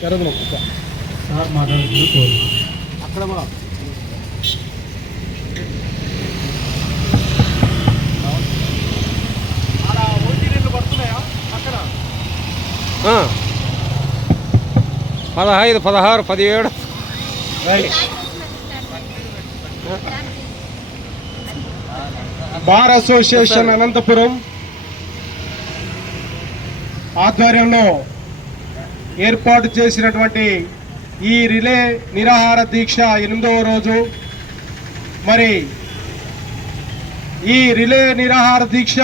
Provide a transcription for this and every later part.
Sir కోరు అక్కడ బా. ఆడ ఓటీ నీళ్ళు పడుతున్నాయా? అక్కడ. ఆ. పదహైదు పదహారు పదిహేడు. బార్ అసోసియేషన్ అనంతపురం ఆధ్వర్యంలో ఏర్పాటు చేసినటువంటి ఈ రిలే నిరాహార దీక్ష ఎనిమిదవ రోజు. మరి ఈ రిలే నిరాహార దీక్ష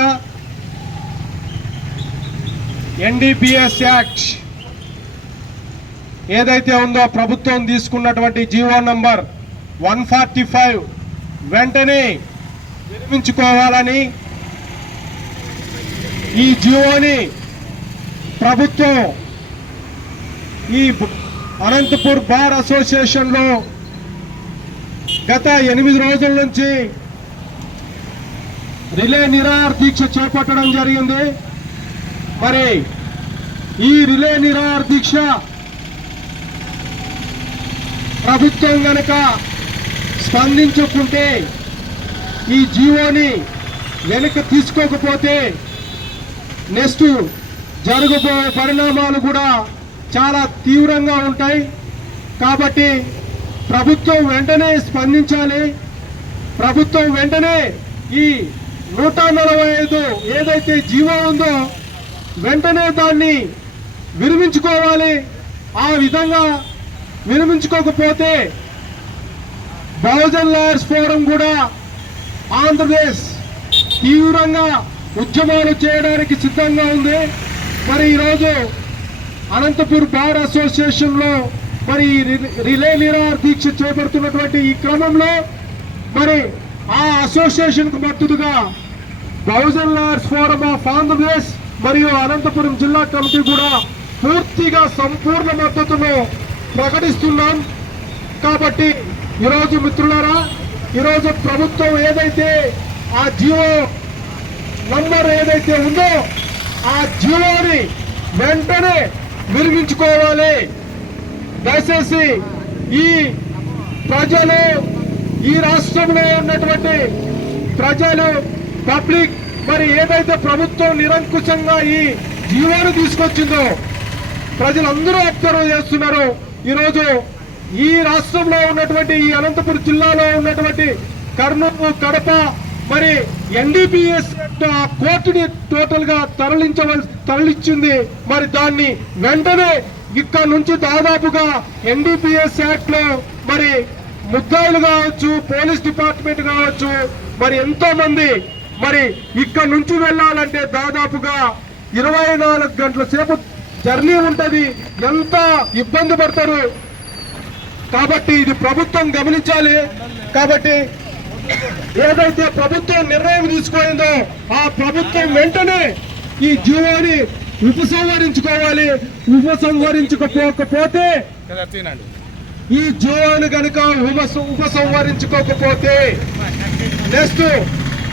ఎన్డీపీఎస్ యాక్ట్ ఏదైతే ఉందో ప్రభుత్వం తీసుకున్నటువంటి GO number one forty five వెంటనే విరమించుకోవాలని ఈ జీవోని ప్రభుత్వం ఈ అనంతపూర్ బార్ అసోసియేషన్లో గత ఎనిమిది రోజుల నుంచి రిలే నిరాహార దీక్ష చేపట్టడం జరిగింది. మరి ఈ రిలే నిరాహార దీక్ష ప్రభుత్వం కనుక స్పందించకుంటే ఈ జీవోని వెనక్కి తీసుకోకపోతే నెక్స్ట్ జరగబోయే పరిణామాలు కూడా చాలా తీవ్రంగా ఉంటాయి. కాబట్టి ప్రభుత్వం వెంటనే స్పందించాలి. ప్రభుత్వం వెంటనే ఈ నూట నలభై ఐదు ఏదైతే జీవో ఉందో వెంటనే దాన్ని విరమించుకోవాలి. ఆ విధంగా విరమించుకోకపోతే బహుజన్ లాయర్స్ ఫోరం కూడా ఆంధ్రప్రదేశ్ తీవ్రంగా ఉద్యమాలు చేయడానికి సిద్ధంగా ఉంది. మరి ఈరోజు అనంతపూర్ బార్ అసోసియేషన్లో మరి ఈ రి- రిలే నిరాహార దీక్ష చేపడుతున్నటువంటి ఈ క్రమంలో మరి ఆ అసోసియేషన్కు మద్దతుగా Bahujan lawyers forum of Andhra Pradesh మరియు అనంతపురం జిల్లా కమిటీ కూడా పూర్తిగా సంపూర్ణ మద్దతును ప్రకటిస్తున్నాం. కాబట్టి ఈరోజు మిత్రులారా ఈరోజు ప్రభుత్వం ఏదైతే ఆ జీవో నంబర్ ఏదైతే ఉందో ఆ జీవోని వెంటనే విరిగించుకోవాలి దయచేసి ఈ ప్రజలు ఈ రాష్ట్రంలో ఉన్నటువంటి ప్రజలు పబ్లిక్ మరి ఏదైతే ప్రభుత్వం నిరంకుశంగా ఈ జీవాన్ని తీసుకొచ్చిందో ప్రజలందరూ అబ్జర్వ్ చేస్తున్నారు. ఈరోజు ఈ రాష్ట్రంలో ఉన్నటువంటి ఈ అనంతపురం జిల్లాలో ఉన్నటువంటి కర్నూలు కడప మరి ఎన్డీపీఎస్ కోర్టుని టోటల్గా తరలించవలసి తరలించింది మరి దాన్ని వెంటనే ఇక్కడ నుంచి దాదాపుగా ఎన్డీపీఎస్ యాక్ట్లో మరి ముద్దాయిలు కావచ్చు పోలీస్ డిపార్ట్మెంట్ కావచ్చు మరి ఎంతో మంది మరి ఇక్కడ నుంచి వెళ్ళాలంటే దాదాపుగా ఇరవై నాలుగు గంటల సేపు జర్నీ ఉంటది. ఎంత ఇబ్బంది పడతారు? కాబట్టి ఇది ప్రభుత్వం గమనించాలి. కాబట్టి ఏదైతే ప్రభుత్వం నిర్ణయం ఆ ప్రభుత్వం వెంటనే ఈ జీవోని ఉపసంహరించుకోవాలి. ఉపసంహరించుకోకపోతే ఈ జీవోని కనుక ఉపస ఉపసంహరించుకోకపోతే నెక్స్ట్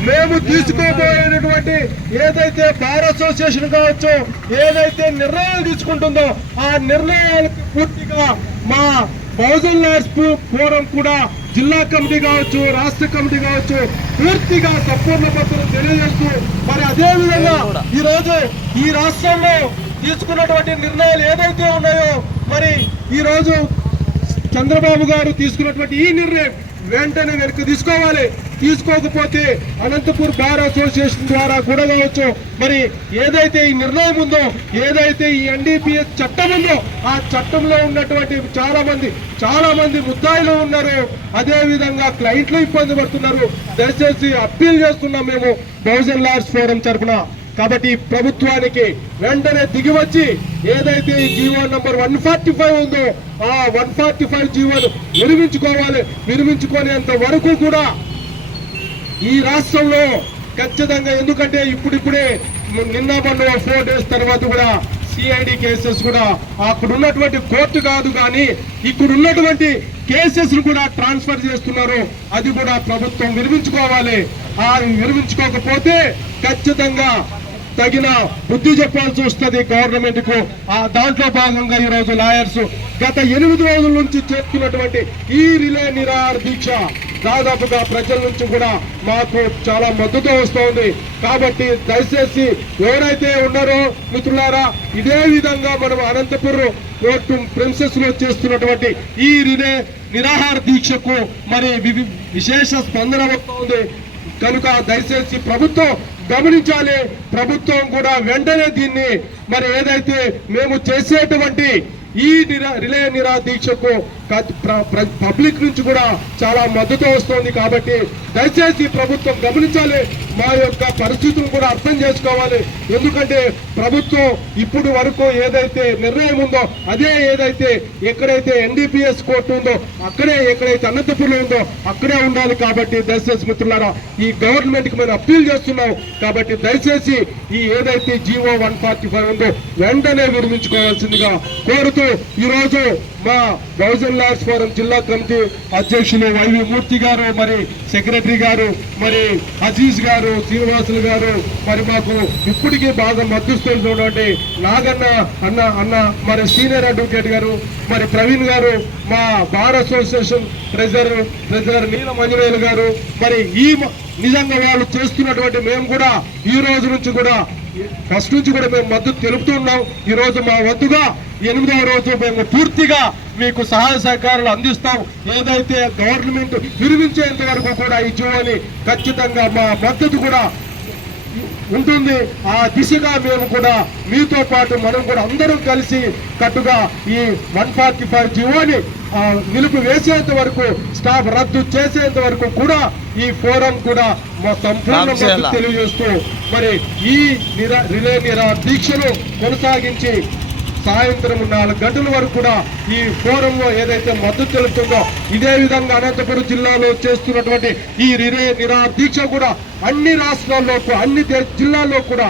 మేము తీసుకోబోయేటటువంటి ఏదైతే బార్ అసోసియేషన్ కావచ్చు ఏదైతే నిర్ణయాలు తీసుకుంటుందో ఆ నిర్ణయాలకు పూర్తిగా మా బహుజన్ లాయర్స్ ఫోరం కూడా జిల్లా కమిటీ కావచ్చు రాష్ట్ర కమిటీ కావచ్చు పూర్తిగా సంపూర్ణ పత్రం తెలియజేస్తూ మరి అదే విధంగా ఈ రోజు ఈ రాష్ట్రంలో తీసుకున్నటువంటి నిర్ణయాలు ఏదైతే ఉన్నాయో మరి ఈ రోజు చంద్రబాబు గారు తీసుకున్నటువంటి ఈ నిర్ణయం వెంటనే వెనక్కి తీసుకోవాలి. తీసుకోకపోతే అనంతపూర్ బార్ అసోసియేషన్ ద్వారా కూడా కావచ్చు. మరి ఏదైతే ఈ నిర్ణయం ఉందో ఏదైతే ఈ ఎన్డీపీఎస్ చట్టం ఉందో ఆ చట్టంలో ఉన్నటువంటి చాలా మంది చాలా మంది ముద్దాయిలు ఉన్నారు. అదేవిధంగా క్లయింట్లు ఇబ్బంది పడుతున్నారు. దయచేసి అప్పీల్ చేస్తున్నాం మేము బహుజన్ లాయర్స్ ఫోరం తరఫున. కాబట్టి ప్రభుత్వానికి వెంటనే దిగివచ్చి ఏదైతే ఈ G O number one forty five ఉందో ఆ వన్ ఫార్టీ ఫైవ్ జీవోను విరమించుకోవాలి విరమించుకునేంత వరకు కూడా ఈ రాష్ట్రంలో ఖచ్చితంగా ఎందుకంటే ఇప్పుడిప్పుడే నిన్న మొన్న ఫోర్ డేస్ తర్వాత కూడా సిఐడి కేసెస్ కూడా అక్కడ ఉన్నటువంటి కోర్టు కాదు కానీ ఇక్కడ ఉన్నటువంటి కేసెస్ కూడా ట్రాన్స్ఫర్ చేస్తున్నారు. అది కూడా ప్రభుత్వం విరమించుకోవాలి. ఆ విరమించుకోకపోతే ఖచ్చితంగా తగిన బుద్ధి చెప్పాల్సి వస్తుంది గవర్నమెంట్కు ఆ దాంట్లో భాగంగా ఈ రోజు లాయర్స్ గత ఎనిమిది రోజుల నుంచి చేస్తున్నటువంటి ఈ రిలే నిరాహార దీక్ష దాదాపుగా ప్రజల నుంచి కూడా మాకు చాలా మద్దతు వస్తోంది. కాబట్టి దయచేసి ఎవరైతే ఉన్నారో మిత్రులారా ఇదే విధంగా మనం అనంతపురం కోర్టు ప్రిన్సెస్లో చేస్తున్నటువంటి ఈ రిలే నిరాహార దీక్షకు మరి వివి- విశేష స్పందన వస్తోంది. కనుక దయచేసి ప్రభుత్వం గమనించాలి. ప్రభుత్వం కూడా వెంటనే దీన్ని మరి ఏదైతే మేము చేసేటువంటి ఈ నిరా రిలే నిరా పబ్లిక్ నుంచి కూడా చాలా మద్దతు వస్తోంది కాబట్టి దయచేసి ప్రభుత్వం గమనించాలి. మా యొక్క పరిస్థితులు కూడా అర్థం చేసుకోవాలి. ఎందుకంటే ప్రభుత్వం ఇప్పుడు వరకు ఏదైతే నిర్ణయం ఉందో అదే ఏదైతే ఎక్కడైతే ఎన్డీపీఎస్ కోర్టు ఉందో అక్కడే ఎక్కడైతే అన్నతపురం ఉందో అక్కడే ఉండాలి కాబట్టి దయచేసి మిత్రులారా ఈ గవర్నమెంట్కి మేము అప్పీల్ చేస్తున్నాం. కాబట్టి దయచేసి ఈ ఏదైతే జీవో వన్ ఫార్టీ ఫైవ్ ఉందో వెంటనే విరమించుకోవాల్సిందిగా కోరుతూ ఈరోజు మా బహుజన్ మహిళాస్ ఫోరం జిల్లా కమిటీ అధ్యక్షులు వైవి మూర్తి గారు మరి సెక్రటరీ గారు మరి అజీజ్ గారు శ్రీనివాసులు గారు మరి మాకు ఇప్పటికీ బాగా మద్దతున్నటువంటి నాగన్న అన్న అన్న మరి సీనియర్ అడ్వకేట్ గారు మరి ప్రవీణ్ గారు మా bar association treasurer treasurer Neela మంజురేలు గారు మరి ఈ నిజంగా వాళ్ళు చేస్తున్నటువంటి మేము కూడా ఈ రోజు నుంచి కూడా ఫస్ట్ నుంచి కూడా మేము మద్దతు తెలుపుతున్నాం ఈ రోజు మా వద్దుగా ఎనిమిదవ రోజు మేము పూర్తిగా మీకు సహాయ సహకారాలు అందిస్తాం. ఏదైతే గవర్నమెంట్ విరమించేంత వరకు కూడా ఈ జీవోని ఖచ్చితంగా మా మద్దతు కూడా ఉంటుంది. ఆ దిశగా మేము కూడా మీతో పాటు మనం కూడా అందరం కలిసి కట్టుగా ఈ వన్ ఫార్టీ ఫైవ్ జీవోని నిలుపు వేసేంత వరకు స్టాఫ్ రద్దు చేసేంత వరకు కూడా ఈ ఫోరం కూడా మా సంపూర్ణ తెలియజేస్తూ మరి ఈ నిరా రిలే నిరా దీక్షను కొనసాగించి సాయంత్రం నాలుగు గంటల వరకు కూడా ఈ ఫోరంలో ఏదైతే మద్దతు తెలుపుతుందో ఇదే విధంగా అనంతపురం జిల్లాలో చేస్తున్నటువంటి ఈ రిరే నిరా దీక్ష కూడా అన్ని రాష్ట్రాల్లో అన్ని జిల్లాల్లో కూడా